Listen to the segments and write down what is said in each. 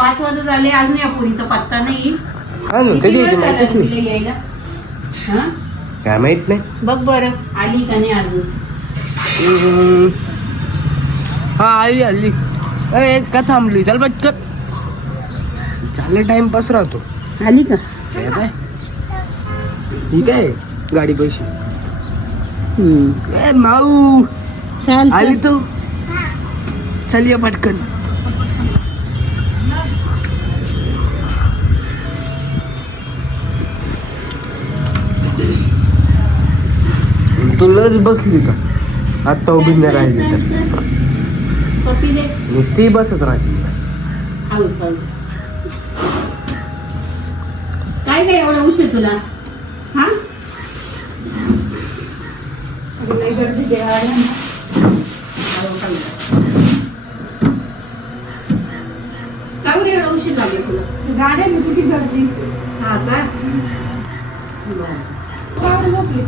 5 वाजता झाले, अजून या पुरीचा पत्ता नाही. हा ना, कधी येते माहितीच नाही. यायला हा काय माहित नाही. बघ बरं आली का नाही अजून. हा आली. का थांबली? चल पटकन. चालले टाइमपास राहतो. आली का? काय ठीक आहे गाडी पैसे. माऊ चल आली तू. चल ये पटकन. तुलाच बसली का? आता उभी नाही राहिली तर नुसती बसत राहते. काय काय एवढा उशीर तुला? हा गर्दी काय एवढा उशीर लागेल तुला? गाड्या किती गर्दी. हा का? झोपली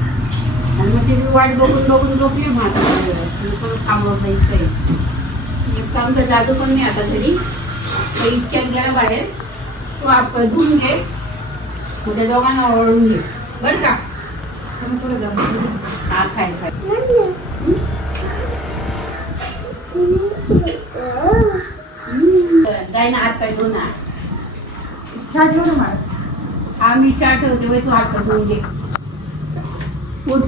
आणि मग ती वाट बघून बघून झोपली. मग आता थांबवत जायचंय. काम तर जादू पण नाही आता तरी. इतक्यात गेला बाहेर. तू आपण धुवून घे, मग त्या दोघांना ओळून घे बरं का? हा खाय खाय. जाय ना हात पाय धुवून. चहा ठेवलं मला. हा मी चहा ठेवते बाई, तू हात पाय धुवून घे. उठ.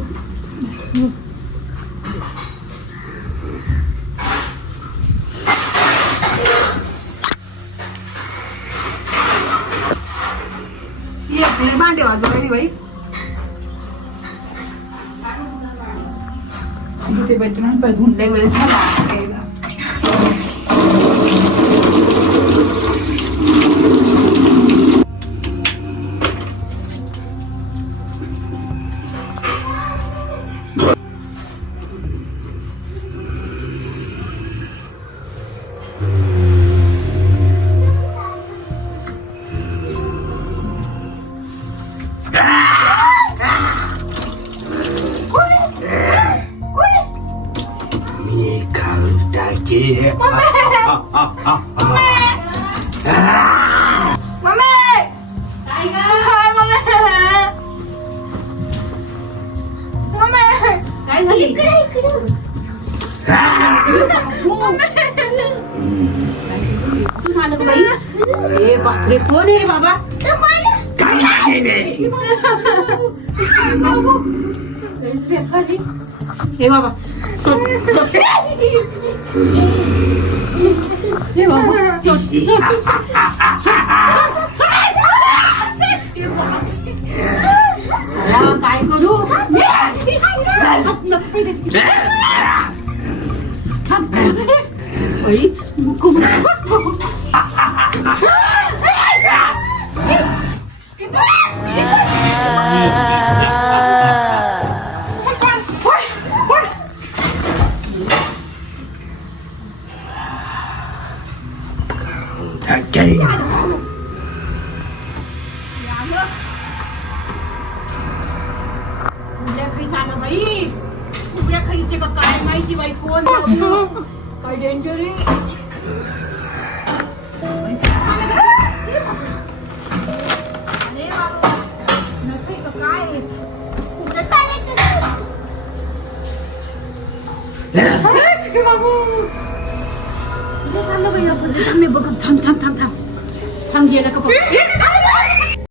भांडे वाजवायला बाई. इथे बैठून धुंडे वेळ झाला. कोण आहे रे बाबा? हे बाबा काय करू? काय माहिती बाई कोण काय डेंजर आहे. थांब गेलं का